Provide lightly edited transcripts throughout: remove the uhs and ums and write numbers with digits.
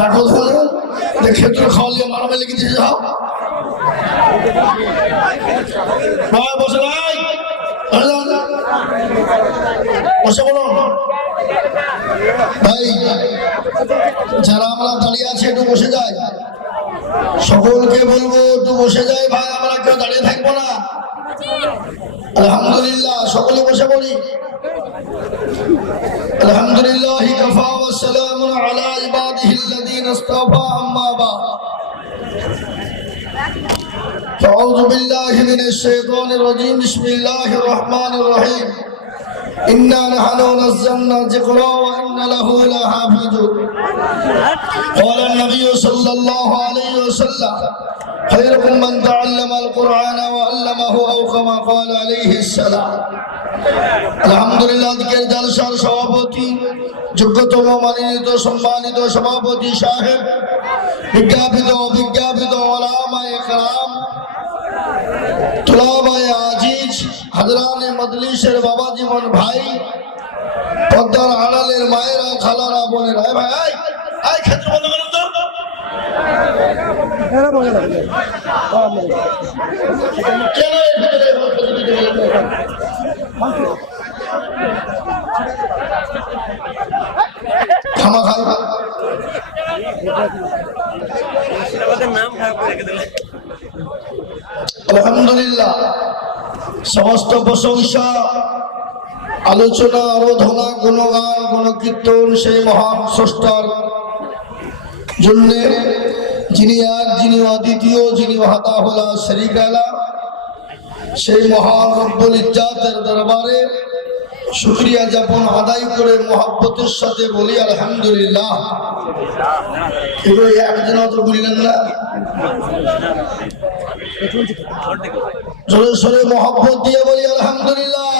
দেখো তাহলে খেজুর খাওয়ালিয়ে মারামে লেগে দিয়ে যাও। ভাই বসে ভাই বসে বলুন ভাই, যারা আমরা দাঁড়িয়ে আছে একটু বসে যাই, সকলকে বলবো একটু বসে যাই ভাই, আমরা কেউ দাঁড়িয়ে থাকবো না। আলহামদুলিল্লাহ, সকলে বসে পড়ি। আলহামদুলিল্লাহি কাফা ওয়া সালামুন আলা ইবাদিহিল্লাযীনা ইসতাফা, আম্মা বা'দ। আউযু বিল্লাহি মিনাশ শাইতানির রাজীম, বিসমিল্লাহির রহমানির রহিম। ইন্না নাহনু নাযালনা যিকরা ওয়া ইন্না লাহু লাহাফিজুন। ক্বালা an-নাবিয়্যু সাল্লাল্লাহু আলাইহি ওয়াসাল্লাম খায়রুকুম মান তাআল্লামাল কুরআনা ওয়া আল্লামাহু আও কামা ক্বালা আলাইহিস সালাম। আলহামদুলিল্লাহ, আজকের জলসার সভাপতি, যোগ্যতম মাননীয় সম্মানিত সভাপতি সাহেব, বিজ্ঞাপিত অবিজ্ঞাপিত ওলামায়ে কেরাম, তুলাবায়ে আজিজ, হাজরানে মজলিসের বাবা জীবন ভাই, পদ্মার আড়ালের মায়েরা, খালারা, বোনেরা, ভাই আই ক্ষেত্র বন্ধ করুন তো। আলহামদুলিল্লাহ, সমস্ত প্রশংসা, আলোচনা, আরাধনা, গুণগান, গুণকীর্তন সেই মহান স্রষ্টার জন্য, যিনি এক, যিনি অদ্বিতীয়, যিনি ওয়াহদাহু লা শারীকা লাহ। সেই মহান রব্বুল ইজ্জাতের দরবারে শুকরিয়া জ্ঞাপন আদায় করে মহব্বতের সাথে বলি আলহামদুলিল্লাহ। একজন তো বললেন না, জোরে সোরে মহব্বত দিয়ে বলি আলহামদুলিল্লাহ।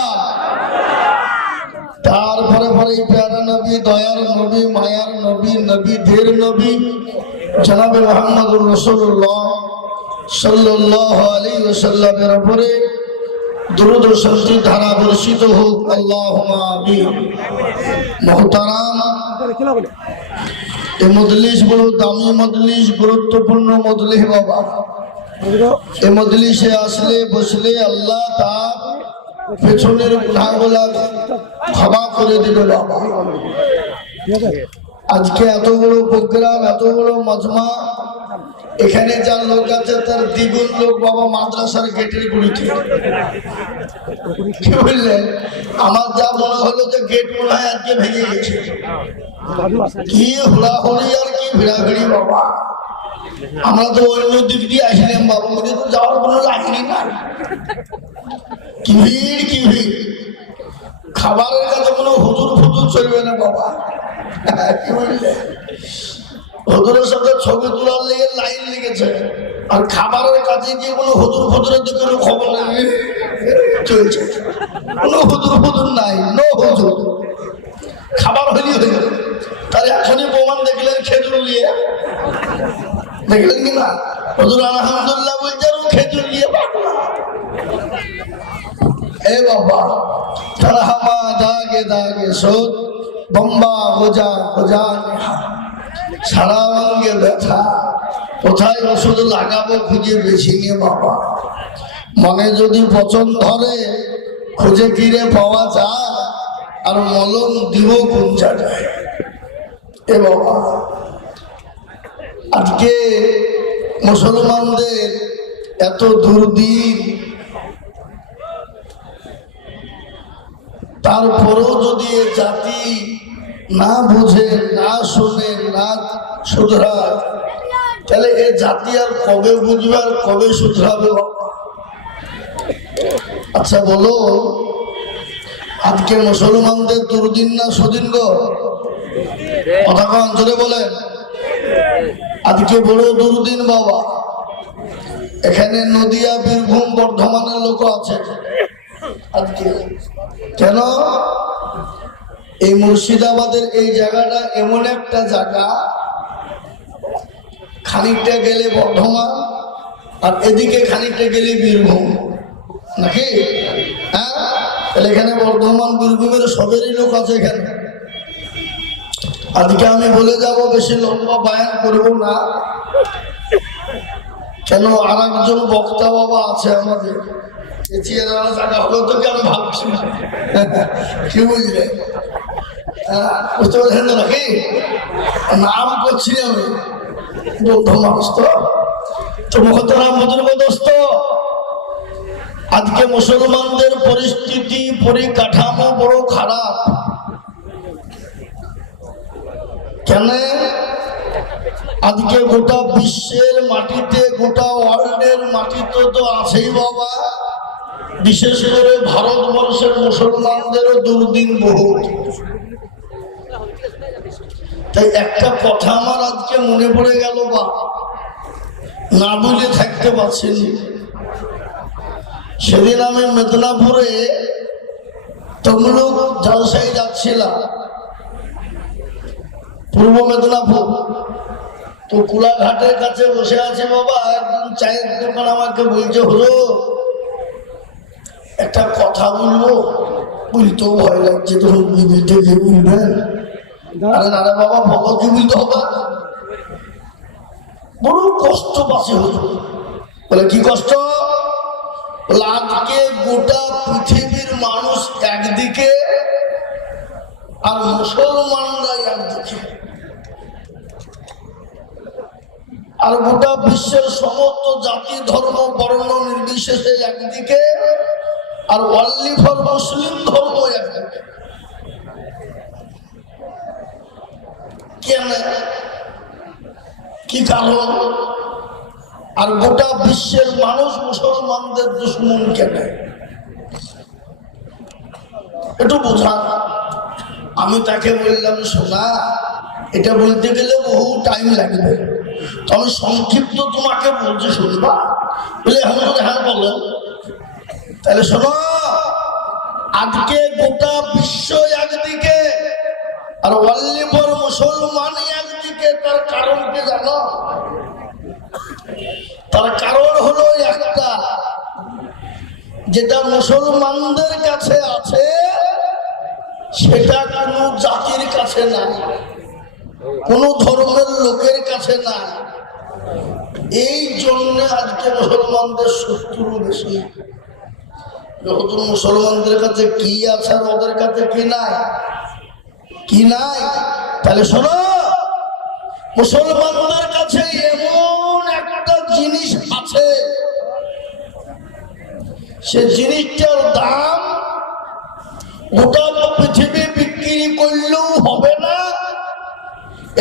তারপরে পরে প্যারা নবী, দয়ার নবী, মায়ার নবী, নবীদের নবী জনাবে মুহাম্মদুর রাসূলুল্লাহ সাল্লাল্লাহু আলাইহি ওয়াসাল্লামের উপরে দুরূদ ও শান্তির ধারা বর্ষিত হোক, আল্লাহুম্মা আমিন। মুহতারাম, এই মজলিস বড় দামি মজলিস, গুরুত্বপূর্ণ মজলিস বাবা। এই মজলিসে আসলে বসলে আল্লাহ তার পেছনের গুনাহগুলো ক্ষমা করে দিবে বাবা। আজকে এত বড় প্রোগ্রাম, এত বড় মজমা, এখানে যার লোক আছে তার দ্বিগুণ লোক বাবা মাদ্রাসার গেটের গুড়িতে। কি বললেন? আমার যা মনে হলো যে গেট মনে হয় আজকে ভেঙে গেছে। কি হুড়াহুড়ি আর কি ভিড়াভিড়ি বাবা। আমরা তো অন্য দিক দিয়ে আসলাম বাবা, মনে তো যাওয়ার কোনো লাগেনি না। কি ভিড়, কি ভিড়। খাবারের কাছে কোনো হুজুর ফুজুর চলবে না বাবা। কি বললে? হুজুরের সাথে ছবি তোলার লেগে লাইন লেগেছে, আর খাবারের কাছে গিয়ে কোনো হুজুর ফুজুরের দিকে কোনো খবর নেই চলছে। কোনো হুজুর ফুজুর নাই, নো হুজুর। খাবার হইলি হইল। তার এখনই প্রমাণ দেখলেন খেজুর নিয়ে, দেখলেন কি না? হুজুর আলহামদুলিল্লাহ বলছে খেজুর নিয়ে এ বাবা। তারা হামা দাগে দাগে সোদ, বম্বা বোঝা বোঝা, সারা অঙ্গে ব্যথা, কোথায় ওষুধ লাগাবো খুঁজে বেছি নিয়ে বাবা। মনে যদি পছন্দ ধরে খুঁজে ফিরে পাওয়া যায়, আর মলম দিব কোন জায়গায়। এ বাবা, আজকে মুসলমানদের এত দুর্দিন, তারপরেও যদি এ জাতি না বুঝে, না শোনে, না শুধরায়, তাহলে এ জাতি আর কবে বুঝবে, আর কবে শুধরাবে? আচ্ছা বলো, আজকে মুসলমানদের দুর্দিন না সুদিন গো? কথা কন জোরে বলেন। আজকে বড় দুর্দিন বাবা। এখানে নদিয়া, বীরভূম, বর্ধমানের লোক আছে আজকে। কেন? এই মুর্শিদাবাদের এই জায়গাটা এমন একটা জায়গা, খানিকটা গেলে বর্ধমান, আর এদিকে খানিকটা গেলে বীরভূম, নাকি? হ্যাঁ, তাহলে এখানে বর্ধমান, বীরভূমের সবেরই লোক আছে এখানে। আজকে আমি বলে যাব, বেশি লম্বা বয়ান করব না, কেন আর একজন বক্তা বাবা আছে আমাদের, জায়গা হলো তো কি আমি ভাবছি কি বুঝলে, বুঝতে পারছেন তো নাকি? নাম করছি আমি, বন্ধু মানুষ তো মহতরাম বুজুর্গ দোস্ত, আজকে মুসলমানদের পরিস্থিতি পরিকাঠামো বড় খারাপ। কেন? আজকে গোটা বিশ্বের মাটিতে, গোটা ওয়ার্ল্ডের মাটিতে তো আছেই বাবা, বিশেষ করে ভারতবর্ষের মুসলমানদেরও দুর্দিন বহুত। তাই একটা কথা আমার আজকে মনে পড়ে গেল, বা না বুঝে থাকতে পারছি। সেদিন আমি মেদিনীপুরে তমলুক জলসাই যাচ্ছিলাম, পূর্ব মেদিনীপুর। তো কুলাঘাটের কাছে বসে আছে বাবা, একদম চায়ের দোকান আমাকে বলছে, হলো একটা কথা বলবো, বলতেও ভয় লাগছে, তখন বলতে যে বলবেন। আরে না রে বাবা, বলো কি বলতে হবে, বড় কষ্ট পাচ্ছে হলো। বলে কি কষ্ট? আজকে গোটা পৃথিবীর মানুষ একদিকে আর মুসলমানরা একদিকে, আর গোটা বিশ্বের সমস্ত জাতি ধর্ম বর্ণ নির্বিশেষে একদিকে, আর অনলি ফর মুসলিম ধর্ম একদিকে। কেন? কি কারণ? আর গোটা বিশ্বের মানুষ মুসলমানদের দুশ্মন কেন? একটু বোঝা। আমি তাকে বললাম, শোনা, এটা বলতে গেলে বহু টাইম লাগবে, তো আমি সংক্ষিপ্ত তোমাকে বলছি, শুনবা? বলে হ্যাঁ বলো। তাহলে শোনো, আজকে গোটা বিশ্ব একদিকে আর অনলি ফর মুসলমান একদিকে। তার কারণ কি জানো? তার কারণ হলো একটা, যেটা মুসলমানদের কাছে আছে সেটা কোনো জাতির কাছে নাই, কোনো ধর্মের লোকের কাছে নাই। এই জন্য আজকে মুসলমানদের শত্রু বেশি। যখন মুসলমানদের কাছে কি আছে আর ওদের কাছে কি নাই, কি নাই? তাহলে শোনো, মুসলমানদের কাছে এমন একটা জিনিস আছে, সে জিনিসটার দাম গোটা পৃথিবী বিক্রি করলেও হবে না,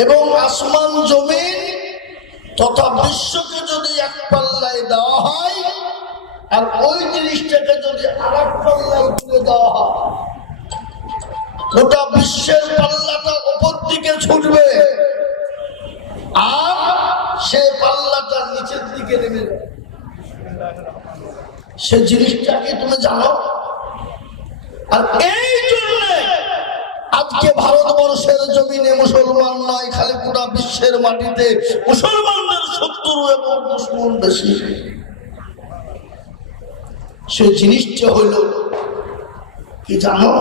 এবং আসমান জমিন তথা বিশ্বকে যদি এক পাল্লায় দেওয়া হয় আর ওই জিনিসটাকে যদি আর এক পাল্লায় তুলে দেওয়া হয়, গোটা বিশ্বের পাল্লাটা উপর দিকে ছুটবে আর সে পাল্লাটা নিচের দিকে নেমে যাবে। সে জিনিসটাকে তুমি জানো? আর এই জন্য আজকে ভারতবর্ষের জমিনে মুসলমান নয়, খালি গোটা বিশ্বের মাটিতে মুসলমানদের শত্রু এবং দুশমন বেশি। সে জিনিসটা হইল কি জানো?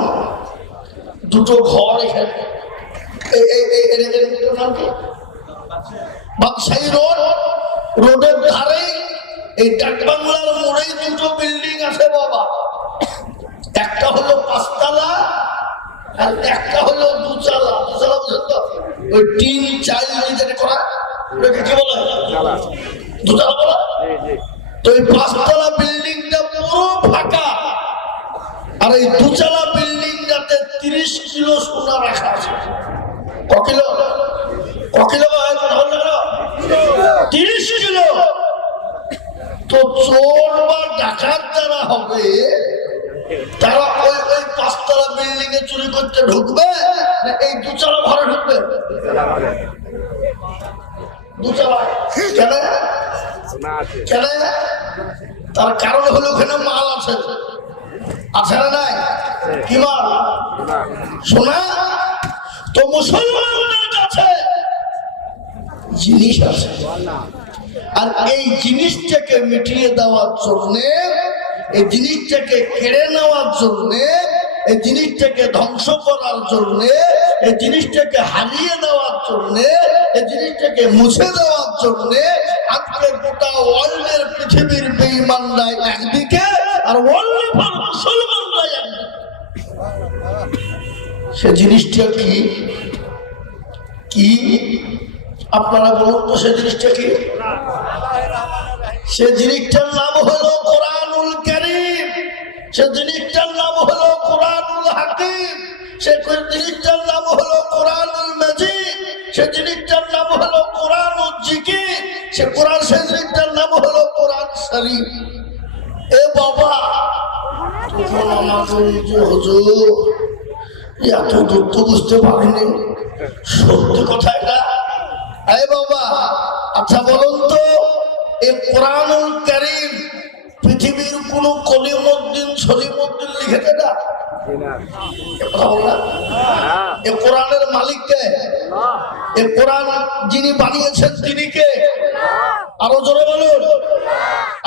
দুটো ঘর এখানে, বাদশাহী রোড, রোডের ধারে এই ডাকবাংলার মোড়ে দুটো বিল্ডিং আছে বাবা। একটা হলো 5 তলা আর একটা হলো 2 তলা। 2 তলা বুঝেন তো? ওই টিন চাল যেটা করা, ওটাকে কি বলে? 2 তলা বলা। তো এই 5 তলা বিল্ডিংটা পুরো ফাঁকা, আর এই 2 তলা বিল্ডিংটাতে 30 কিলো সোনা রাখা আছে। ক কিলো? ক কিলো? 30 কিলো। তো চোর বা ডাকাত যারা হবে তারা ওই 5 তলা বিল্ডিং এ চুরি করতে ঢুকবে না এই 2 তলা ঘরে ঢুকবে? 2 তলা। কেন? কেন? তার কারণ হলো ওখানে মাল আছে, আছে না নাই? কি মাল? সোনা। তো মুসলমানদের কাছে জিনিস আছে, আর এই জিনিসটাকে মিটিয়ে দেওয়ার জন্য, এই জিনিসটাকে কেড়ে নেওয়ার জন্য এই জিনিসটাকে ধ্বংস করার জন্য, এই জিনিসটাকে হারিয়ে দেওয়ার জন্য, এই জিনিসটাকে মুছে দেওয়ার জন্য আজকে গোটা ওয়ার্ল্ডের পৃথিবীর বেঈমানরা একদিকে আর ওয়ার্ল্ডের মুসলমানরা একদিকে। সে জিনিসটা কি কি আপনারা বলুন তো, সে জিনিসটা কি? সে জিনিসটার নাম হলো কোরআনুল কারীম, সে জিনিসটার নাম হলো কোরআনুল হাকিম, সে জিনিসটার নাম হলো কোরআনুল মাজিদ, সে জিনিসটার নাম হলো কোরআনুল জিকির, সে জিনিসটার নাম হলো কোরআন শরীফ। এ বাবা, তখন আমাকে যে হুজুর এত দূর তো বুঝতে পারিনি, সত্যি কথা এটা। এ বাবা, আচ্ছা বলুন তো, এই কোরআনুল কারীম পৃথিবীর কোন কলিমউদ্দিন সলিমউদ্দিন লিখেছে না? এই কোরআনের মালিক কে? এই কোরআন যিনি বানিয়েছেন তিনি কে? আরো জোরে বলুন।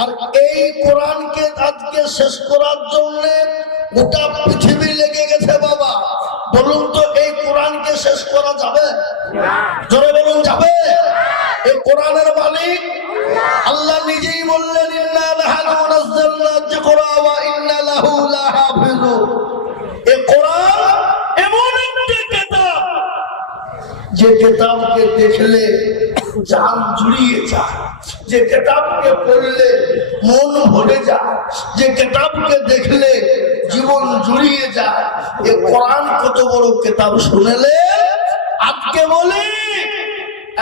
আর এই কোরআনকে আজকে শেষ করার জন্য গোটা পৃথিবী লেগে গেছে বাবা। বলুন তো, এই কোরআনকে শেষ করা যাবে? জোরে বলুন, যাবে? এই কোরআনের মালিক আল্লাহ নিজেই বললেন, ইন্না নাহনু নাযালনা যিকরা ওয়া ইন্না লাহু লাহাফিজুন। এই কোরআন এমন একটি কিতাব, যে কিতাবকে দেখলে জান জুড়িয়ে যায়, যে কিতাবকে পড়লে মন ভরে যায়, যে কিতাবকে দেখলে জীবন জুড়িয়ে যায়। এই কোরআন কত বড় কিতাব শুনেলে আজকে বলি,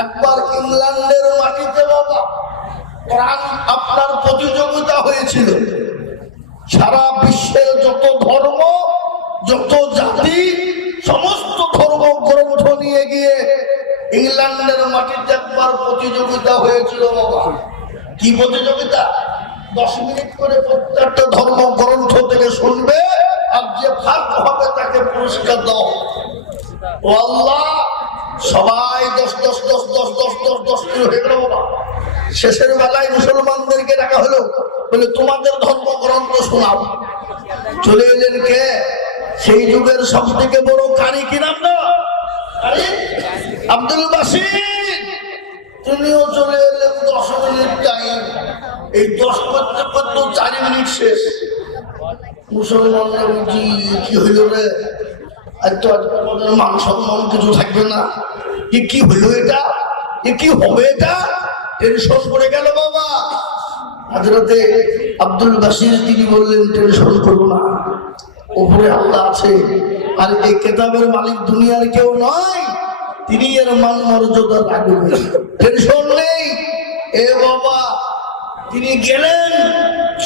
একবার ইংল্যান্ডের মাটিতে বাবা কোরআন আপনার প্রতিযোগিতা হয়েছিল। সারা বিশ্বের যত ধর্ম, যত জাতি, সমস্ত ধর্ম গ্রন্থ নিয়ে গিয়ে ইংল্যান্ডের মাটিতে একবার প্রতিযোগিতা হয়েছিল বাবা। কি প্রতিযোগিতা? 10 মিনিট করে প্রত্যেকটা ধর্ম গ্রন্থ থেকে শুনবে, আর যে ফার্স্ট হবে তাকে পুরস্কার দাও। ও আল্লাহ, সবাই 10 করে হয়ে গেল বাবা। শেষের বেলায় মুসলমানদেরকে ডাকা হলো, বলে তোমাদের ধর্মগ্রন্থ শোনাও। চলে এলেন কে? সেই যুগের সব থেকে বড় কারি, কি নাম না? আব্দুল বাসির। তিনিও চলে এলেন 10 মিনিট টাইম। এই 10 করতে করতে 4 মিনিট শেষ। মুসলমানরা বুঝি কি হইল রে, আজ তো আমাদের মান সম্মান কিছু থাকবে না। কি হইল এটা? কি হবে এটা? টেনশন করে গেল বাবা। হযরতে আব্দুল বাসির তিনি বললেন, টেনশন করো না, উপরে আল্লাহ আছে, আর এই কিতাবের মালিক দুনিয়ার কেউ নয়, তিনি এর মান মর্যাদা রাখবেন, টেনশন নেই। এ বাবা, তিনি গেলেন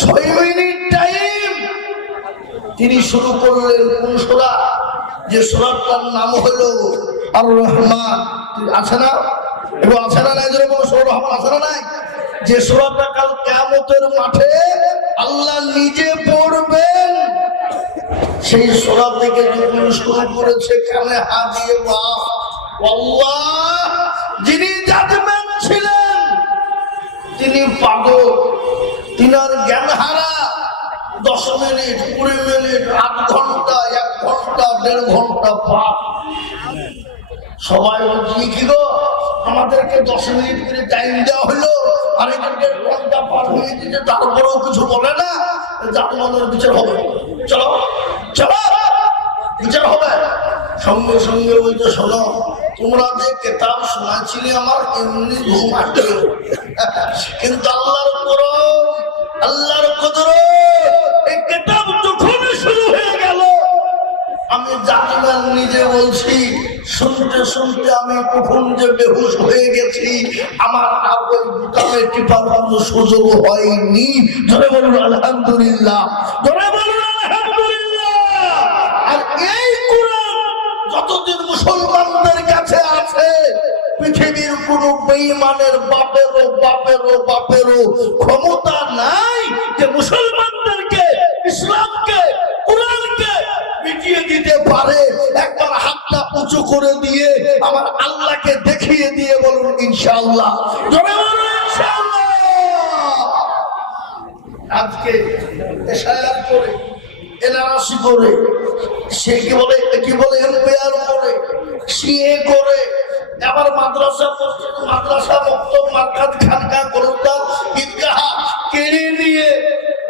6 মিনিট টাইম। তিনি শুরু করলেন কোন সূরা? যে সূরাটার নাম হলো আর রহমান। আছে না? এবং আছে না নাই? যেরকম সূরা রহমান আছে না নাই? যে সূরাটা কাল কিয়ামতের মাঠে আল্লাহ নিজে পড়বেন, সেই সূরা থেকে যখন শুরু করেছে, কানে হাত দিয়ে বাপ, আল্লাহ যিনি জাজমেন ছিলেন তিনি পাগল, তিনার জ্ঞান হারা। 10 মিনিট, 20 মিনিট, 8 ঘন্টা, 1 ঘন্টা, 1.5 ঘন্টা পাপ। সবাই বলছি কি গো, আমাদেরকে 10 মিনিট করে টাইম দেওয়া হলো, আর এখানে 1.5 ঘন্টা পার হয়ে দিতে, তারপরেও কিছু বলে না। আমাদের বিচার হবে, চলো চলো বিচার হবে। সঙ্গে সঙ্গে বলতে, শোনো, তোমরা যে কিতাব শোনাচ্ছিলে আমার এমনি ঘুম আসছে, কিন্তু আল্লাহর করম, আল্লাহর কদরত, এই কিতাব যখন শুরু হয়ে গেল, আমি জাতিমান নিজে বলছি, শুনতে শুনতে আমি কখন যে বেহুশ হয়ে গেছি, আমার আর ওই বোতামে টিপার কোনো সুযোগ হয়নি। ধরে বলুন আলহামদুলিল্লাহ, ধরে বলুন আলহামদুলিল্লাহ। আর এই কোরআন যতদিন মুসলমানদের কাছে আছে, পৃথিবীর কোন বেঈমানের বাপেরও ক্ষমতা নাই যে মুসলমানদেরকে, ইসলামকে, কোরআনকে মিটিয়ে দিতে পারে। একবার হাতটা উঁচু করে দিয়ে আমার আল্লাহকে দেখিয়ে দিয়ে বলুন ইনশাআল্লাহ, জোরে বলুন ইনশাআল্লাহ। আজকে এশায়াত করে এনআরসি করে, সে কি বলে এমপিআর করে, সিএ করে, আবার মাদ্রাসা মক্তব মারকাজ খানকা গোরস্থান ঈদগাহ কেড়ে নিয়ে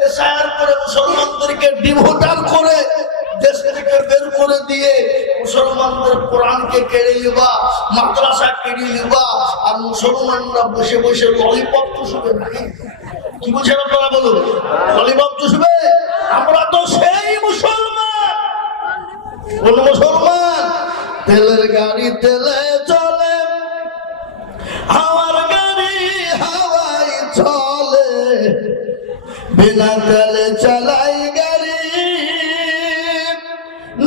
এসআইআর করে মুসলমানদেরকে ডিভোটার করে দেশ থেকে বের করে দিয়ে মুসলমানদের কোরআনকে কেড়ে নিবা, মাদ্রাসা কেড়ে নিবা, আর মুসলমানরা বসে বসে ললিপপ চুষবে। নাকি কি বুঝেন আপনারা বলুন? ললিপপ চুষবে। আমরা তো সেই মুসলমান। কোন মুসলমান? তেলের গাড়ি তেলে চলে, হাওয়ার গাড়ি হাওয়াই চলে, বিনা তেলে চালাই গাড়ি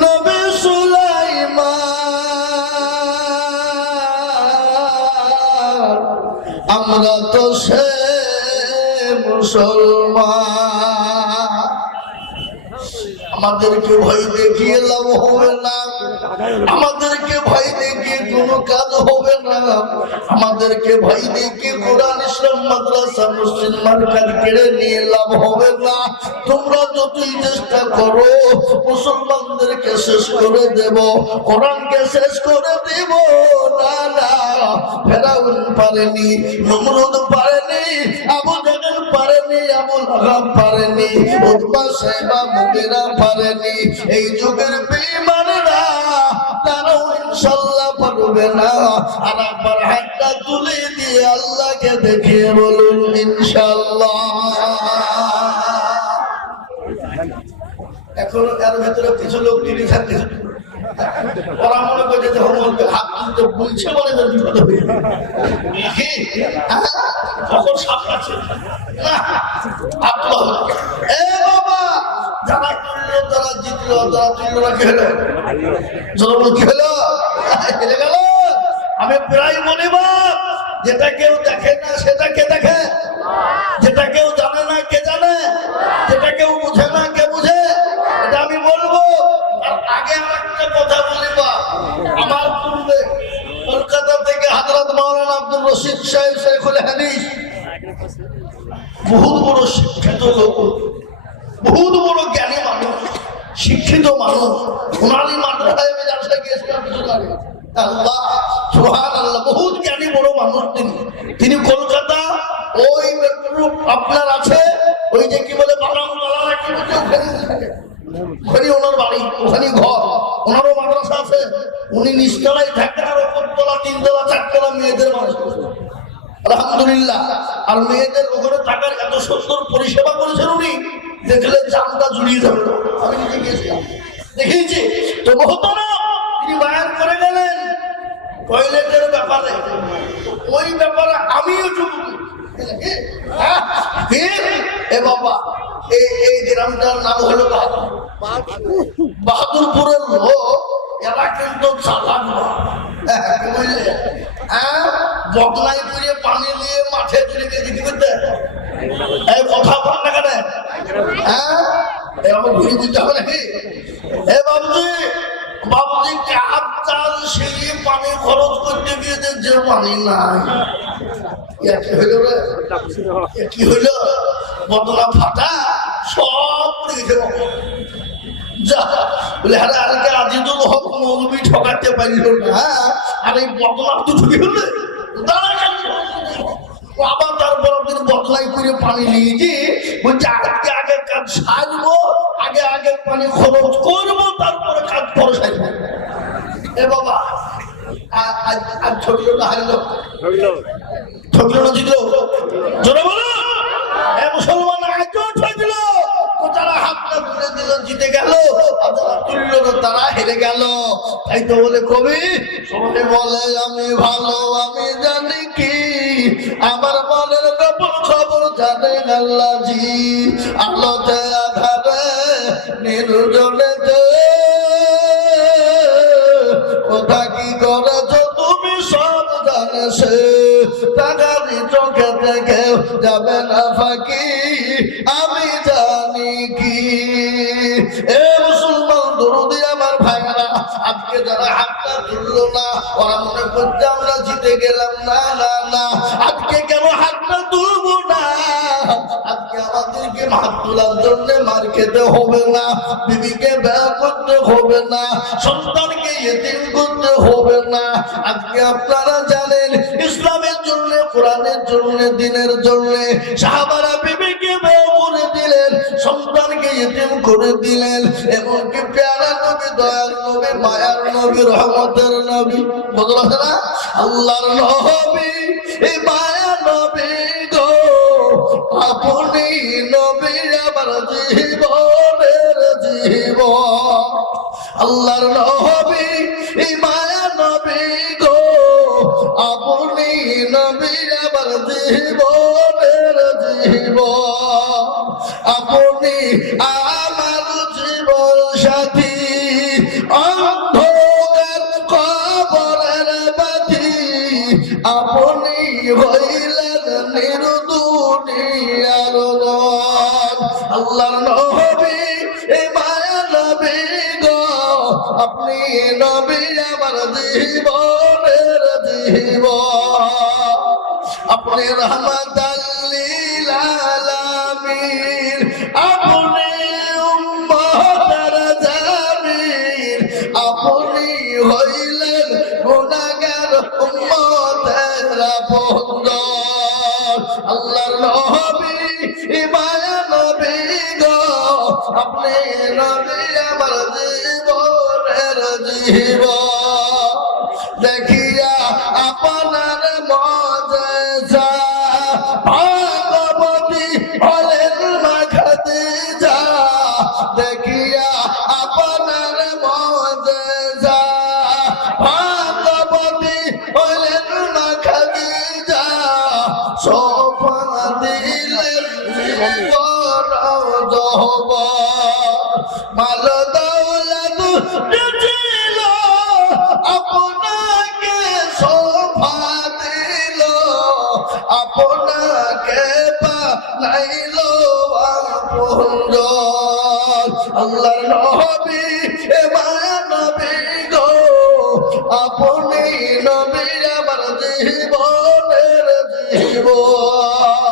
নবী সুলাইমান। আমরা তো সে মুসলমান। আমাদেরকে ভয় দেখিয়ে লাভ হবে না, আমাদেরকে ভয় দেখিয়ে কোনো কাজ হবে না, আমাদেরকে ভয় দেখিয়ে কোরআন ইসলাম মাদ্রাসা মসজিদ মার্কাজ কেড়ে নিয়ে লাভ হবে না। তোমরা যতই চেষ্টা করো মুসলমানদেরকে শেষ করে দেব, কোরআনকে শেষ করে দেব না। না, ফেরাউন পারেনি, নমরুদ পারেনি, আবু জাহেল পারেনি, আবু লাহাব পারেনি, উতবা সাইবা মুগিরা পারেনি। এই যুগের বেঈমানরা তারাও ইনশাআল্লাহ পারবে না। আর একবার হাতটা তুলে দিয়ে আল্লাহকে দেখিয়ে বলুন ইনশাআল্লাহ। এখন এর ভিতরে কিছু লোক তিনি থাকতে ওরা মনে করে যে হাত তুলতে বলছে বলে বিপদ হবে তখন সাপ আছে না। এ বাবা, যারা তুললো তারা জিতলো, যারা তুললো না কি হলো? কি হলো? হেরে গেল। আমি প্রায় বলি যেটা কেউ দেখে না সেটা কে দেখে, যেটা কেউ জানে না কে জানে, যেটা কেউ বুঝে না কে বুঝে, এটা আমি বলবো। আর আগে একটা কথা বলিবা, আমার পূর্বে কলকাতা থেকে হযরত মাওলানা আব্দুল রশিদ সাহেব শেখুল হাদিস, বহুত বড় শিক্ষিত লোক, বহুত বড় জ্ঞানী মানুষ, শিক্ষিত মানুষ। ওনারই মাদ্রাসায় আমি জালসা গিয়েছিলাম কিছু আগে। আল্লাহ সুবহানাল্লাহ, বহুত জ্ঞানী বড় মানুষ তিনি। কলকাতা ওই আপনার আছে ওই যে কি বলে বাদামওয়ালা কি বলছে, ওখানে ওনার বাড়ি, ওখানে ঘর, ওনারও মাদ্রাসা আছে। উনি নিচতলায় থাকতেন, আর উপরতলা তিনতলা চারতলা মেয়েদের মানুষ, আলহামদুলিল্লাহ। আর মেয়েদের ওখানে থাকার এত সুন্দর পরিষেবা করেছেন উনি, দেখলে চামটা জুড়িয়ে যাবে। আমি নিজে গিয়েছিলাম, দেখিয়েছি তো। মহতারাম, তিনি বায়ান করে গেলেন টয়লেটের ব্যাপারে। ওই ব্যাপারে আমিও চুপ। এ বাবা, এই গ্রামটার নাম হলো বাহাদুরপুরের লোক। এরা কিন্তু চালাক বুঝলে, বদলাই করে পানি নিয়ে মাঠে চলে গেছে কি করতে। এই কথা বল না কেন? এরকম ঘুরে বুঝতে হবে নাকি? এ বাবুজি, বাবুজি কাপ চাল সেই পানি খরচ করতে গিয়ে যে পানি নাই। কি হইল রে? কি হইল? বদলা ফাটা সব পড়ে গেছে। যা বলে, আরে আজকে আজিজুল হক মৌলবি ঠকাতে পারিল না, আর এই বদলা তো ঢুকে হলে আবার তারপর তিনি বদলাই করে পানি নিয়েছি। বলছে আজকে আগে কাজ সাজবো, আগে আগে পানি খরচ করবো, তারপরে কাজ পরে সাজবো। এ বাবা, আজ ঠকল না হারল? ঠকল না জিতল? জোরে বলো। এ মুসলমান আজও ঠকল। যারা হাতটা তুলে দিল জিতে গেল, আর যারা তুলল না তারা হেরে গেল। তাই তো বলে কবি, সবাই বলে আমি ভালো আমি জানি কি, আমার মনের গোপন খবর জানে আল্লাহজি। আলোতে আধারে নির্জনেতে কোথা কি করেছ তুমি সব জানে সে, তাগারি চোখে থেকে যাবে না ফাঁকি, আমি জানি কি। এ মুসলমান দরুদি আমার ভাইরা, আজকে যারা হাতটা তুললো না ওরা মনে করছে আমরা জিতে গেলাম। না না না, আজকে কেন হাতটা তুলবো না? আজকে আমাদেরকে হাত তোলার জন্য মার খেতে হবে না, বিবিকে ব্যয় করতে হবে না, সন্তানকে ইতিম করতে হবে না। আজকে আপনারা জানেন ইসলামের জন্য, কোরআনের জন্য, দ্বীনের জন্য সাহাবারা বিবিকে ব্যয় করে দিলেন, সন্তানকে ইতিম করে দিলেন। এমনকি প্যারা নবী, দয়ার নবী, মায়ার নবী, রহমতের নবী, বদলা না আল্লাহর নবী, এই মায়া নবী গো, আপনি নবী আমার জীবনের জীবন। আল্লাহর নবী, এই মায়া নবী গো, আপনি নবী আমার জীবনের জীবন। আপনি আমার জীবন সাথী, অন্ধকার কবরের বাতি, আপনি হইলেন নির্দুনিয়ার রন। আল্লাহর নবী, এই মায়া নবী গো, আপনি নবী আমার জীবনের জীবন। আপনি রহমাতাল লিল আলামিন, আপনি উম্মতের জামিন, আপনি হইলেন গুনাহগার উম্মতের আপনজন। আল্লাহর নবী, মায়া নবী গো, আপনি নবী আমার জীবনের জীবন। দেখিয়া আপনার মজেজা ভগবতী হলেন মা খাদিজা, দেখিয়া আপনার মজেজা ভগবতী হলেন মা খাদিজা, সোফা দিলেন মাল দৌলত ছিল আপনাকে সোফা দিল, আপনাকে বানাইল আপনজন। আল্লাহর নবী, এ মায়া নবী গো, আপনি নবী আমার জীবনের জীবন।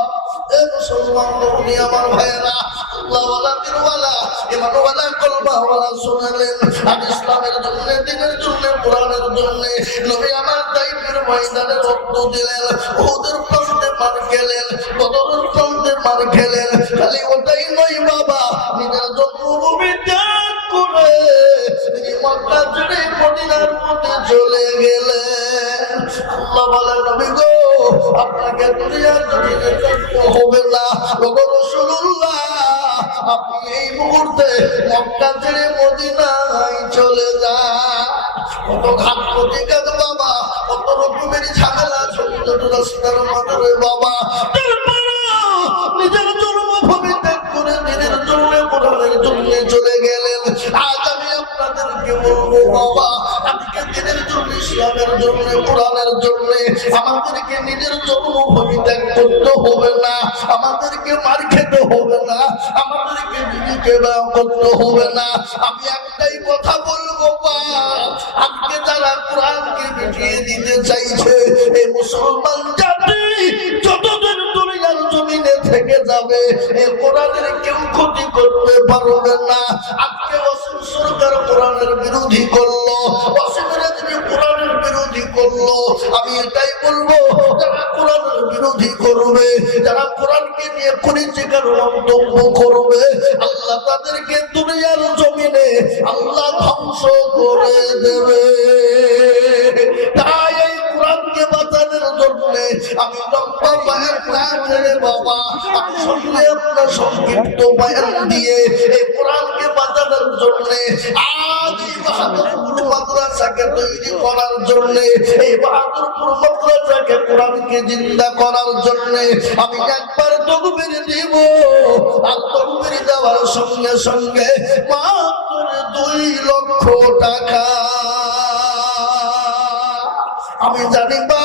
এ মুসলমান নবী আমার ভাইয়েরা, আল্লাহওয়ালা, দিনওয়ালা, ইমানওয়ালা, কলমাওয়ালা শুনলেন, আজ ইসলামের জন্য, দ্বীনের জন্য, কোরআনের জন্য নবী আমার তাইফের ময়দানে রক্ত দিলেন, উহুদের প্রান্তে মার খেলেন, বদরের প্রান্তে মার খেলেন। খালি ওটাই নয় বাবা, নিজের জন্মভূমি ত্যাগ করে তিনি মক্কা ছেড়ে মদিনার মধ্যে চলে গেলেন। আল্লাহ বলেন, নবী গো, আপনাকে দুনিয়ার জমিনে থাকতে হবে না। ওগো রাসূলুল্লাহ, আপনি এই মুহূর্তে মক্কা ছেড়ে মদিনায় চলে যান। কত ঘাত প্রতিঘাত বাবা, কত রকমের ঝামেলা ছোট ছোট রাস্তার মাঝে বাবা, নিজের জন্মভূমি ত্যাগ করে দিনের জন্য, কোরআনের জন্য চলে গেলেন। আজ আমি আপনাদেরকে বলবো বাবা, আজকে দিনের জন্য, ইসলামের জন্য, কোরআনের জন্য আমাদেরকে নিজের জন্মভূমি ত্যাগ করতে হবে না, আমাদেরকে মার খেতে হবে না, আমাদেরকে বিবিকে ব্যয় করতে হবে না। আমি একটাই কথা বলবো বা, আজকে যারা কোরআনকে মিটিয়ে দিতে চাইছে, এই মুসলমান জাতি যতদিন দুনিয়ার জমিনে থেকে যাবে, এই কোরআনের কেউ ক্ষতি করতে পারবে না। আজকে ওয়াসিম সরকার কোরআনের বিরোধী করলো, ওয়াসিম রাজবী কোরআনের বিরোধী করলো। আমি এটাই বলবো, যারা কোরআনের বিরোধী করবে, যারা কোরআনকে নিয়ে পরিচিকার মন্তব্য করবে, আল্লাহ তাদেরকে দুনিয়ার জমিনে আল্লাহ ধ্বংস করে দেবে। তাই এই কোরআনকে বাঁচানোর জন্য আমি লম্বা বায়ান না ছেড়ে বাবা, আমি শুনলে আপনার সংক্ষিপ্ত বায়ান দিয়ে এই কোরআনকে বাঁচানোর জন্য, আজ এই বাহাদুরপুর মাদ্রাসাকে তৈরি করার জন্য, এই বাহাদুরপুর মাদ্রাসাকে কোরআনকে জিন্দা করার জন্য আমি একবার তকবীর দিব। আর তকবীর দেওয়ার সঙ্গে সঙ্গে মাত্র 2 লক্ষ টাকা আমি জানি বা,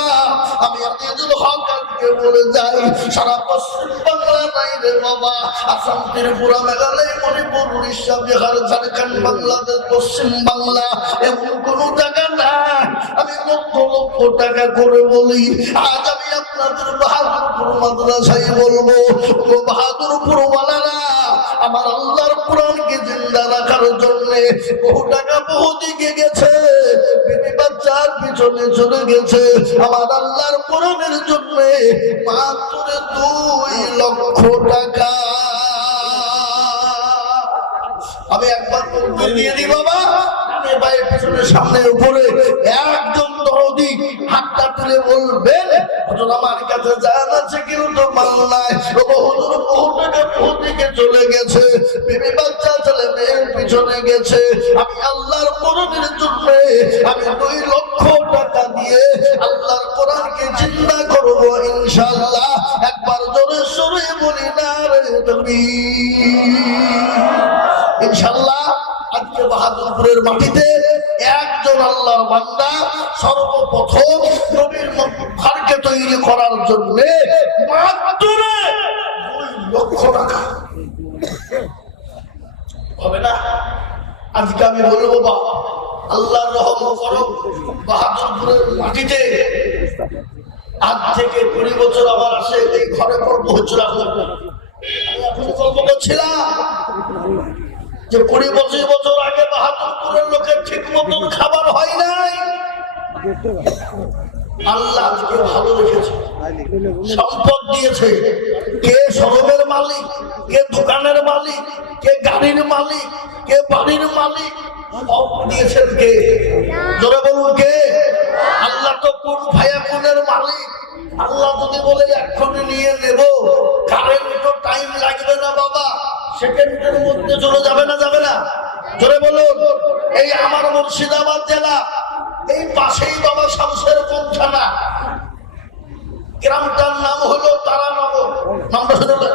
আমি আজিজুল হক আজকে বলে যাই, সারা পশ্চিম বাংলা নাই রে বাবা, আসাম, ত্রিপুরা, মেঘালয়, মণিপুর, উড়িষ্যা, বিহার, ঝাড়খণ্ড, বাংলাদেশ, পশ্চিম বাংলা, এমন কোন জায়গা না আমি লক্ষ লক্ষ টাকা করে বলি। আজ আমি আপনাদের বাহাদুরপুর মাদ্রাসায় বলবো, বাহাদুরপুর বহু টাকা বহু দিকে গেছে, বিবি বাচ্চার পিছনে চলে গেছে। আমার আল্লাহর কোরআনের জন্য মাত্র 2 লক্ষ টাকা। আমি একবার দিয়ে দিই বাবা, আমি বাইরের পিছনে সামনে উপরে একজন দরদি হাতটা তুলে বলবেন, আমার কাছে জান আছে কিন্তু মাল নাই, বহু টাকা বহু দিকে চলে গেছে, বিবি বাচ্চা ছেলে মেয়ের পিছনে গেছে। আমি আল্লাহর কোরআনের জন্য আমি 2 লক্ষ টাকা দিয়ে আল্লাহর কোরআনকে জিন্দা করব ইনশাআল্লাহ। একবার জোরে সরে বলি না রে তাকবীর। ইনশাআল্লাহ আজকে বাহাদুরপুরের মাটিতে একজন আল্লাহর বান্দা সর্বপ্রথম নবীর ঘরকে তৈরি করার জন্য মাত্র 2 লক্ষ টাকা হবে না। আজকে আমি বলবো বা আল্লাহর রহমত করো, বাহাদুরপুরের মাটিতে আজ থেকে 20 বছর আমার আসে এই ঘরে করবো হচ্ছিল। আমি এখন গল্প করছিলাম যে 20-25 বছর আগে বাহাদুরপুরের লোকের ঠিক মতন খাবার হয় নাই। আল্লাহ আজকে ভালো রেখেছে, সম্পদ দিয়েছে। কে শোরুমের মালিক, কে দোকানের মালিক, কে গাড়ির মালিক, কে বাড়ির মালিক, সব দিয়েছেন কে? জোরে বলুন কে? আল্লাহ তো কোন ভাইয়া কোনের মালিক। আল্লাহ যদি বলে এক্ষুনি নিয়ে নেব, কারেন্ট তো টাইম লাগবে না বাবা, সেকেন্ডের মধ্যে চলে যাবে না, যাবে না? জোরে বলুন। এই আমার মুর্শিদাবাদ জেলা, এই পাশেই বাবা শামসের পৌঁছানা, গ্রামটার নাম হলো তারানগর। নামটা শুনলেন?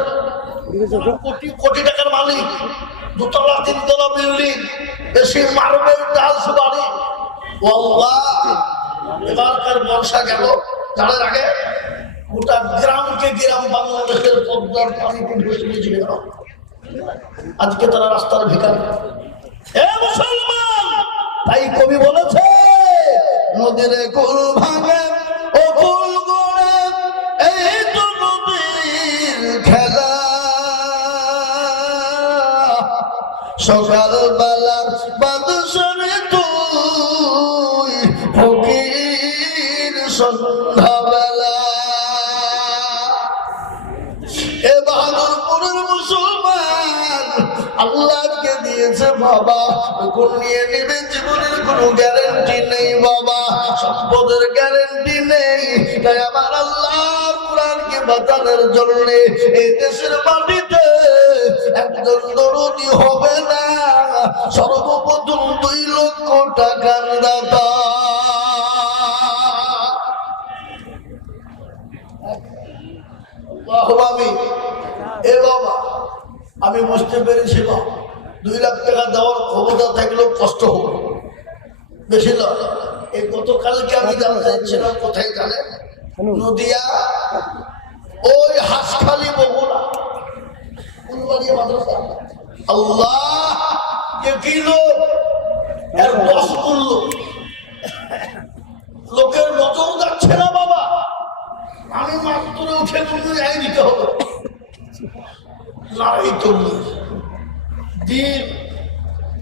কোটি কোটি টাকার মালিক, 2 তলা 3 তলা বিল্ডিং, বেশি মার্বেল টাইলস বাড়ি। এবারকার বর্ষা গেল, জানার আগে গোটা গ্রামকে গ্রাম বাংলাদেশের পদ্মার পানিতে ভেসে গেছিল। আজকে তারা রাস্তার ভিখারি। মুসলমান, তাই কবি বলেছে নদীর কুল ভাঙে ও কুল গড়ে, এই তো নদীর খেলা। সকালবেলা বাদশারে তুই ফকির সন্ধ্যাবেলা। এ বাহাদুরপুরের মুসলমান আল্লাহকে দিয়েছে বাবা, কোন নিয়ে নেবে জীবনের কোনো গ্যারান্টি নেই বাবা, সম্পদের গ্যারান্টি নেই। তাই আমার আল্লাহর কোরআনকে বাঁচানোর জন্য এই দেশের মাটিতে একজন দরদি হবে না, সর্বপ্রথম 2 লক্ষ টাকার দাতা। আমি বুঝতে পেরেছি 2 লাখ টাকা দেওয়ার ক্ষমতা থাকলেও কষ্ট হবে বেশি না। এই গতকালকে আমি জানতে চাইছিলাম কোথায় জানেন? নদিয়া, ওই হাসখালি বগুড়া ফুলবাড়িয়া মাদ্রাসা। আল্লাহ কে কি লোক, এর 10 গুণ লোকের নজর যাচ্ছে না বাবা। আমি মাত্র উঠে তুমি আই দিতে হবে, লড়াই করবে দিন।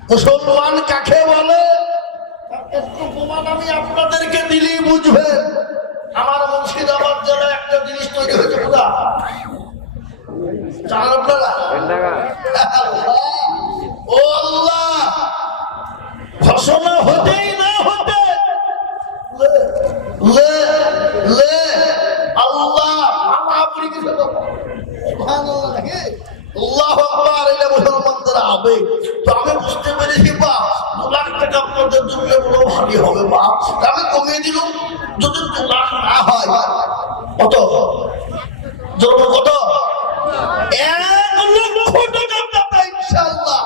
মুসলমান কাকে বলে একটু প্রমাণ আমি আপনাদেরকে দিলেই বুঝবেন। আমার মুর্শিদাবাদ জেলায় একটা জিনিস তৈরি হয়েছে, পুরা জানেন আপনারা? ও আল্লাহ, ঘোষণা হতেই না হতে আল্লাহ পড়ে গেছে। আল্লাহু আকবার, এটা মুসলমানদের আবেগ। তো আমি বুঝতে পেরেছি 2 লাখ টাকা আপনাদের জন্য বড় ভারী হবে বা আমি কমিয়ে দিলাম। যদি 2 লাখ না হয় কত জন্য, কত 1 লক্ষ টাকা টাকা ইনশাআল্লাহ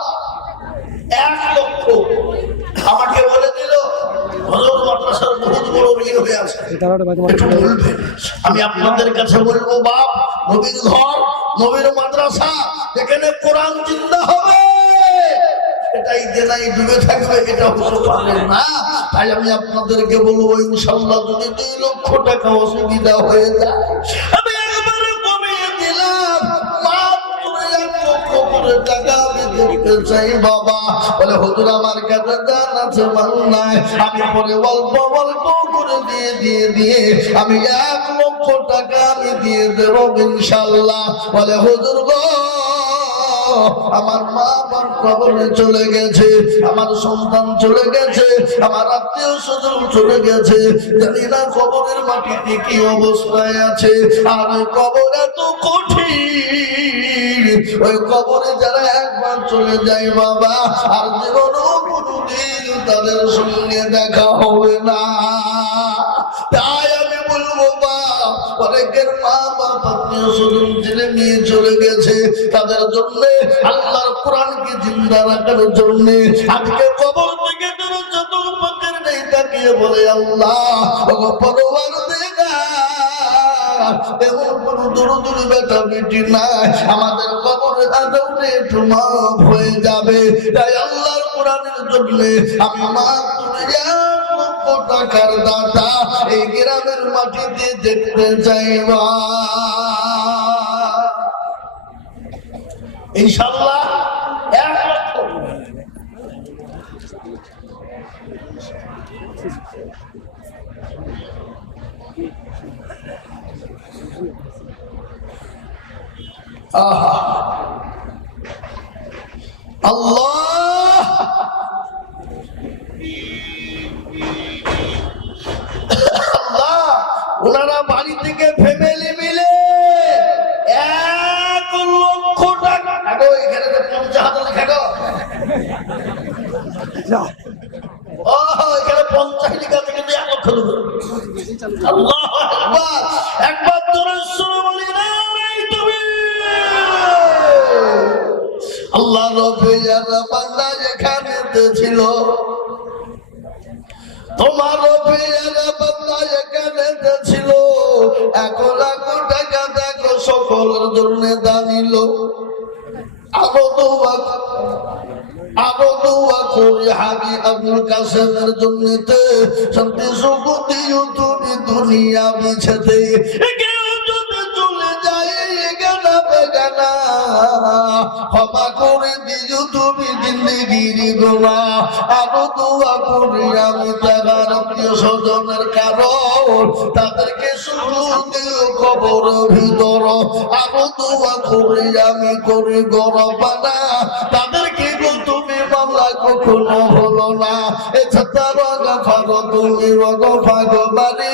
1 লক্ষ। আমাকে বলে দিল হযরত মাদ্রাসার বহুত বড় ঋণ হয়ে আছে, আমি আপনাদের কাছে বলবো বাপ, নবীর ঘর, নবীর মাদ্রাসা, এখানে কোরআন জিন্দা হবে, এটাই দেনাই ডুবে থাকবে, এটা হতে পারে না। তাই আমি আপনাদেরকে বলবো ইনশাআল্লাহ যদি 2 লক্ষ টাকা অসুবিধা হয়ে যায়, আমি একবারে কমিয়ে দিলাম, মাত্র 1 লক্ষ করে টাকা আমি দেখতে চাই বাবা। বলে হুজুর আমার কাছে জান আছে মাল নাই, আমি পরে অল্প অল্প করে দিয়ে আমি 1 লক্ষ টাকা আমি দিয়ে দেব ইনশাআল্লাহ। বলে হুজুর গো আমার মা আমার কবরে চলে গেছে, আমার সন্তান চলে গেছে, আমার আত্মীয় স্বজন চলে গেছে, জানি না কবরের মাটিতে কি অবস্থায় আছে। আর ওই কবর এত কঠিন, ওই কবরে যারা একবার চলে যায় বাবা আর জীবনও কোনোদিন তাদের সঙ্গে দেখা হবে না। তাই আমি বলবো অনেকের মা বাপ আত্মীয় স্বজন ছেলে মেয়ে চলে গেছে, তাদের জন্য আল্লাহর কোরআনকে জিন্দা রাখার জন্য আজকে কবর থেকে যত পথের নেই তাকিয়ে বলে আল্লাহ এমন কোন দূর বেটা বেটি নাই, আমাদের কবরের আদৌতে একটু মাফ হয়ে যাবে। তাই আল্লাহর কোরআনের জন্য আমি মাফ করে টাকার দাতা এই গ্রামের মাটিতে দেখতে চাইবা ইনশাআল্লাহ। 1 লক্ষ আল্লাহ ওনারা বাড়ি থেকে ফ্যামিলি মিলে 1 লক্ষ টাকা। এখানে 50,000 লেখা গো, এখানে 50 লেখা থেকে 1 লক্ষ দেবো। আল্লাহু আকবার, একবার জোরে বলি না তুমি। আল্লাহ রব্বুল বান্দা যেখানে ছিল, তোমার বান্দা যেখানে ছিল, 1 লাখ টাকা দেখো সকলের জন্য দানিল। আরো দোয়া করি হাবি আব্দুল কাসেমের জন্য, শান্তি সুখ দিও তুমি দুনিয়া বিছেতে। কেউ যদি চলে যায় গানা বেগানা, ক্ষমা করে দিও তুমি জিন্দেগির গুনাহ। আরো দোয়া করি আমি তার আত্মীয় স্বজনের কারণ, তাদেরকে শুধু দিও কবর ভিতর। আরো দোয়া করি আমি করি গরবানা, তাদেরকে তুমি মামলা কখনো হলো না। তুমি ভাগবাড়ি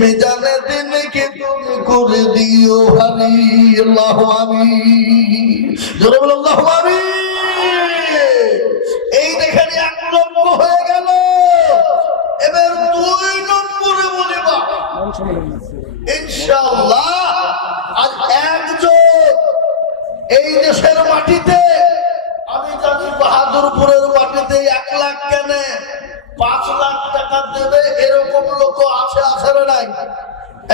মিজানে দিনকে তুমি করে দিও হারি। আল্লাহ আমিন, জোরে বলো আল্লাহ আমিন। এই দেখেন 1 লক্ষ হয়ে গেল। এবার 2 নম্বরে বলিবা ইনশাআল্লাহ। আর একজন এই দেশের মাটিতে, আমি জানি বাহাদুরপুরের মাটিতে 1 লাখ কেন 5 লাখ টাকা দেবে এরকম লোক আছে, আছে না নাই?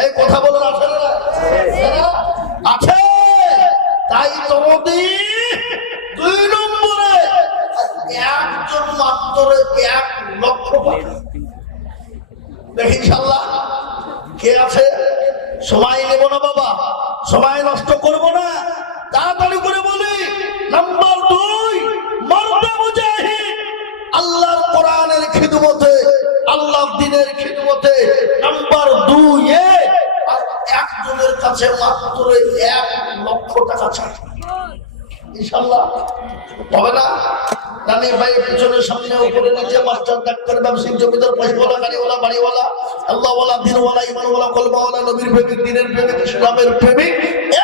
এই কথা বলেন, আছে না আছে? তাই তোমাদের 2 নম্বরে একজন মাত্র 1 লক্ষ দেখি ইনশাআল্লাহ কে আছে। সময় নেব না বাবা, সময় নষ্ট করব না, তাড়াতাড়ি করে বলি। নাম্বার 2 মর্দে মুজাহিদ, আল্লাহর কোরআনের খিদমতে, আল্লাহর দ্বীনের খিদমতে। নাম্বার 2 আর একজনের কাছে মাত্র 1 লক্ষ টাকা চাই ইনশাআল্লাহ হবে না? রানী ভাই পিছনের সামনে উপরে নিচে মাস্টার ডাক্তার ব্যবসায়িক জমিদার পয়সাওয়ালা গাড়িওয়ালা বাড়িওয়ালা আল্লাহওয়ালা দিনওয়ালা ইমানওয়ালা কলমাওয়ালা নবীর প্রেমিক দ্বীনের প্রেমিক ইসলামের প্রেমিক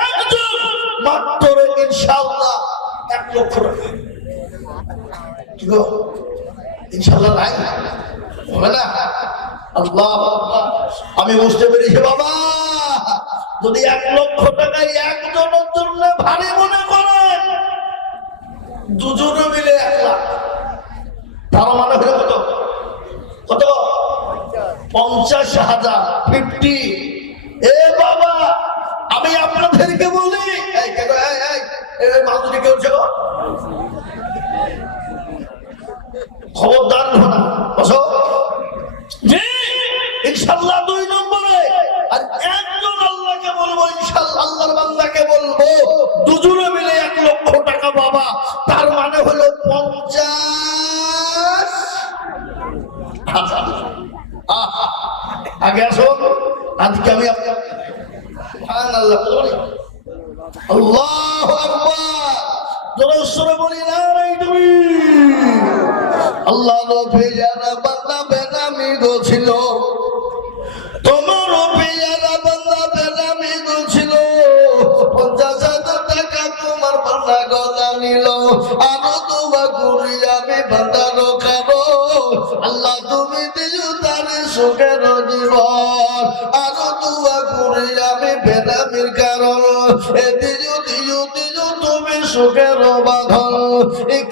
একজন মাত্র ইনশাআল্লাহ 1 লক্ষ টাকা। কি গো ইনশাআল্লাহ নাই হবে না? আল্লাহ আমি বুঝতে পেরেছি বাবা। যদি 1 লক্ষ টাকায় একজনের জন্য ভারী মনে করেন, 2 জনে মিলে 1 লাখ, তার মানে হলো কত? কত? 50,000 50। এ বাবা আমি আপনাদেরকে বলি, এই কেন এই মানুষটি কেউ ছিল খবরদার না বসো জি ইনশাআল্লাহ 2 নম্বরে। আর একজন আল্লাহকে বলবো ইনশাআল্লাহ, আল্লাহর বান্দাকে বলবো 2 জনে মিলে 1 লক্ষ টাকা বাবা। তার মানে আগে আসুন, আজকে আমি সুবহানাল্লাহ বলি, আল্লাহু আকবার জোরে বলি না তুমি। আল্লাহ নবীরা বান্দা বেনামি গো ছিল, তোমার নবীরা বান্দা বেনামি গো ছিল, 50,000 টাকা তোমার বান্দা গলা নিল, আরো তোমার করি আমি বান্দা রখাবো। আল্লাহ তুমি দিও তার সুখের জীবন, আরো তোমার করি আমি বেনামির কারণ, এ দিও দিও দিও তুমি সুখের বাঁধন।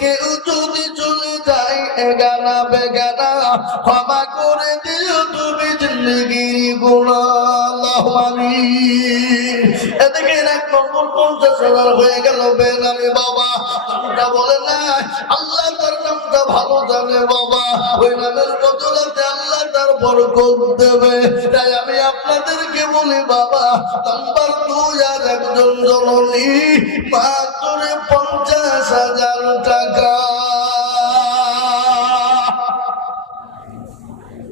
কেউ যদি চলে যায় এগানা বেগানা, ক্ষমা করে দিও তুমি জিন্দেগির গুনাহ। আল্লাহুম্মা আমিন। এদিকে 1 নম্বর 50,000 হয়ে গেল বেনামি বাবা। নামটা বলে না, আল্লাহ তার নামটা ভালো জানে বাবা, ওই নামের বদলাতে আল্লাহ তার বরকত দেবে। তাই আমি আপনাদেরকে বলি বাবা, নাম্বার 2 আর একজন জননী মাত্র 50,000 টাকা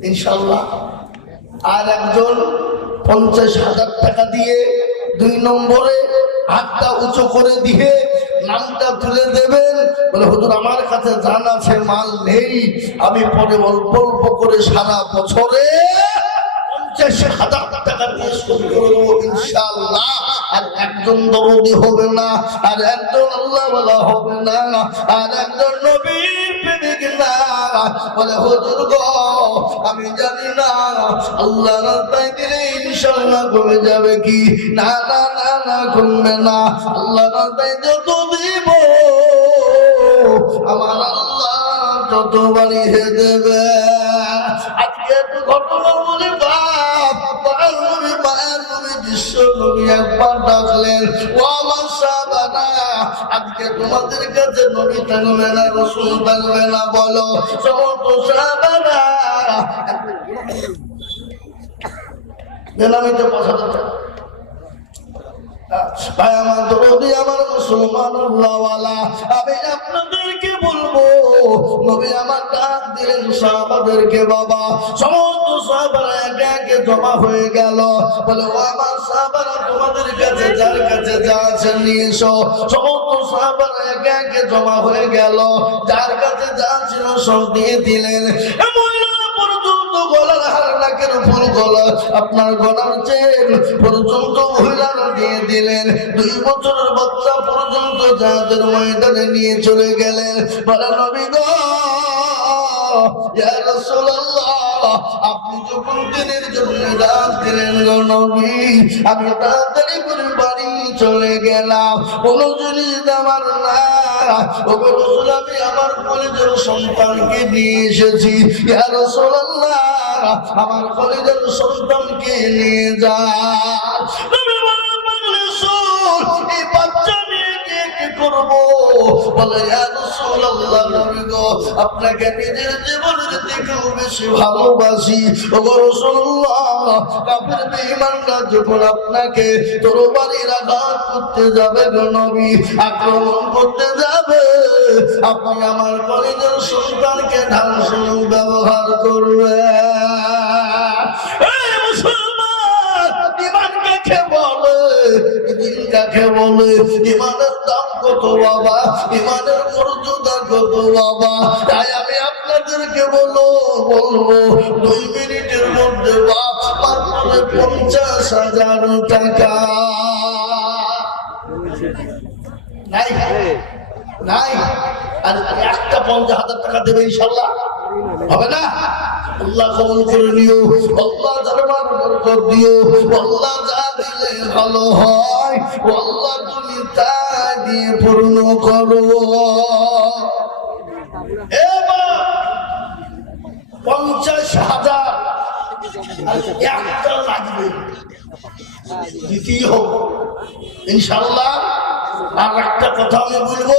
ইনশাআল্লাহ। আর একজন 50,000 টাকা দিয়ে 2 নম্বরে হাতটা উঁচু করে দিয়ে নামটা তুলে দেবেন। বলে হুজুর আমার কাছে জান আছে, মাল নেই, আমি পরে অল্প অল্প করে সারা বছরে 50,000 টাকা দিয়ে শুরু করবো ইনশাআল্লাহ। আর একজন দরদি হবে না, আর একজন আল্লাহ ওয়ালা হবে না, আর একজন নবীর প্রেমিক না। বলে হুজুর গো আমি জানি না আল্লাহ রাস্তায় দিলে ইনশাআল্লাহ কমে যাবে কি? না না না না কমবে না, আল্লাহ রাস্তায় যত দিব আমার আল্লাহ তত বাড়িয়ে দেবে। আজকে একটু ঘটনা বলি বাপ, মায়ের নবী বিশ্ব নবী একবার ডাকলেন, ও আমার সাহাবারা আজকে তোমাদের কাছে নবী থাকবে না, রাসূল থাকবে না, বলো সমস্ত সাহাবারা বেনামিতে 5,000 টাকা। ভাই আমার দরদি আমার মুসলমান আল্লাহওয়ালা, আমি আপনাদেরকে বলবো নবী আমার ডাক দিলেন সাহাবাদেরকে বাবা। সমস্ত সাহাবারা একে একে জমা হয়ে গেল। বলে ও আমার সাহাবারা তোমাদের কাছে যার কাছে যা আছে নিয়ে এসো। সমস্ত সাহাবারা একে একে জমা হয়ে গেল, যার কাছে যা ছিল সব দিয়ে দিলেন। গলার হার, নাকের ফুল গলা, আপনার গলার চেন পর্যন্ত মহিলারা দিয়ে দিলেন। 2 বছরের বাচ্চা পর্যন্ত যাদের ময়দানে নিয়ে চলে গেলেন। বলে নবী গো ইয়া রাসূলুল্লাহ, আপনি যখন দিনের জন্য ডাক দিলেন গো নবী, আমি তাড়াতাড়ি করে বাড়ি চলে গেলাম। কোনো জিনিস আমার না, ও রাসূল আমি আমার কলিজার সন্তানকে নিয়ে এসেছি। ইয়া রাসূলুল্লাহ আমার কলিজার সন্তানকে নিয়ে যান। নবী বলেন এই বাচ্চা নিয়ে কি করব? বলে ইয়া রাসূলুল্লাহ নবী গো আপনাকে নিজের জীবনের থেকেও বেশি ভালোবাসি। ও রাসূলুল্লাহ কাফের বেঈমানরা যখন আপনাকে তরবারির আঘাত করতে যাবে গো নবী, আক্রমণ করতে যাবে, আপনি আমার কলিজার সন্তানকে ঢাল স্বরূপ ব্যবহার করবে। কাকে বলে ইমানের দাম কত বাবা, ইমানের মর্যাদা কত বাবা। তাই আমি আপনাদেরকে বলবো 2 মিনিটের মধ্যে বাপ মাত্র 50,000 টাকা নাই নাই, আর একটা 50,000 টাকা দেবে ইনশাআল্লাহ, হবে না? আল্লাহ কবুল করে নিও, আল্লাহ দরবার বরকত দিও, আল্লাহ যা দিলে ভালো হয় আল্লাহ তুমি তা দিয়ে পূর্ণ করো। এবার 50,000 একটা লাগবে, দ্বিতীয় ইনশাআল্লাহ। আর একটা কথা আমি বলবো,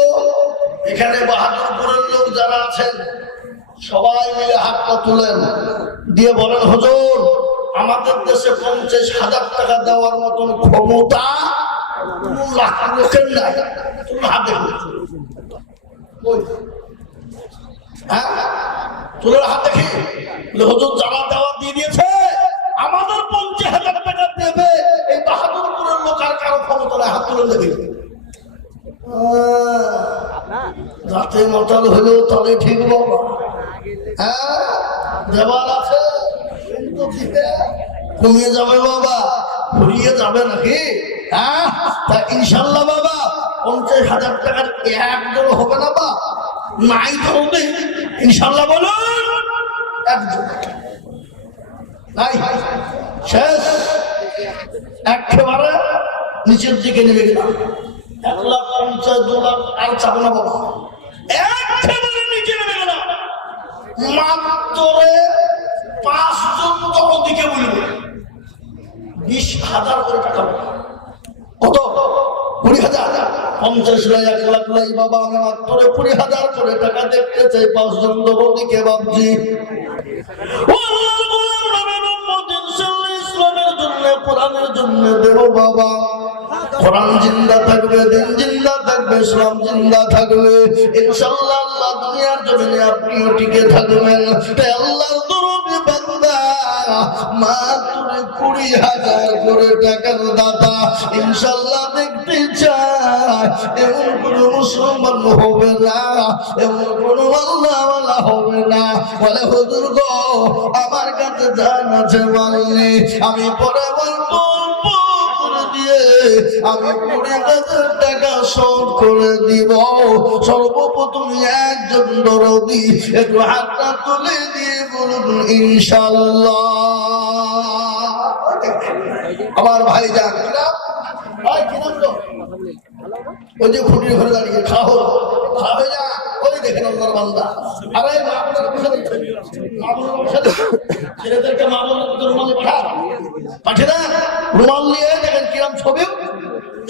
এখানে বাহাদুরপুরের লোক যারা আছেন সবাই মিলে হাতটা তুলেন, দিয়ে বলেন হুজুর আমাদের দেশে 50,000 টাকা দেওয়ার মতন ক্ষমতা লাখ লোকের নাই। হাতে হ্যাঁ তুলে হাত দেখি। হুজুর যারা দাওয়াত দিয়ে দিয়েছে আমাদের 50,000 টাকা দেবে, এই বাহাদুরপুরের লোক আর কারো ক্ষমতা নাই, হাত তুলে দেবে। রাতে মতাল হলেও তবে ঠিক বাবা, হ্যাঁ দেওয়ার আছে কিন্তু দিতে কমিয়ে যাবে বাবা, ঘুরিয়ে যাবে নাকি? হ্যাঁ তা ইনশাল্লাহ বাবা 50,000 টাকার একজন হবে না বা নাই তো হবে ইনশাল্লাহ, বলুন একজন নাই। শেষ একেবারে নিচের দিকে নেমে গেলাম, 1,50,000 2,00,000 আর চাবো না বাবা, একেবারে নিচে নেমে গেলাম। মাত্র 5 জন দিকে বলব 20,000 করে টাকা, কত 20,000, 50 লাই 1 লাখ লাই বাবা, আমি মাত্র 20,000 করে টাকা দেখতে চাই 5 জন দিকে বাবজি। ইসলামের জন্য কোরআনের জন্য দেব বাবা, কোরআন জিন্দা থাকবে, দিন জিন্দা থাকবে, ইসলাম জিন্দা থাকবে ইনশাআল্লাহ। আল্লাহ দুনিয়ার জমিনে আপনিও টিকে থাকবেন। তাই আল্লাহর দরবারে বান্দা মাত্র 20,000 করে টাকার দাতা ইনশাআল্লাহ দেখতে চায়। এমন কোন মুসলমান হবে না, এমন কোন আল্লাহওয়ালা হবে না বলে হুজুর গো আমার কাছে জান আছে মানলে আমি পরে বলবো দিয়ে আমি 20,000 টাকা শোধ করে দিব। সর্বপ্রথম একজন দরদি একটু হাতটা তুলে দিয়ে বলুন ইনশাআল্লাহ। আমার ভাই যান ওই যে খুঁটির ঘরে দাঁড়িয়ে খাও খাবে যা, ওই দেখেন আল্লাহর বান্দা। আরে ছেলেদেরকে মা বলতে রুমালে পাঠিয়ে দেন, রুমাল নিয়ে দেখেন কিরম ছবি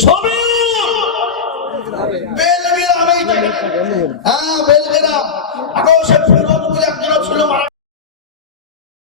ছবি বেলগ্রাম, হ্যাঁ বেলগ্রাম। আগেও সে ফিরোজ বলে একজন ছিল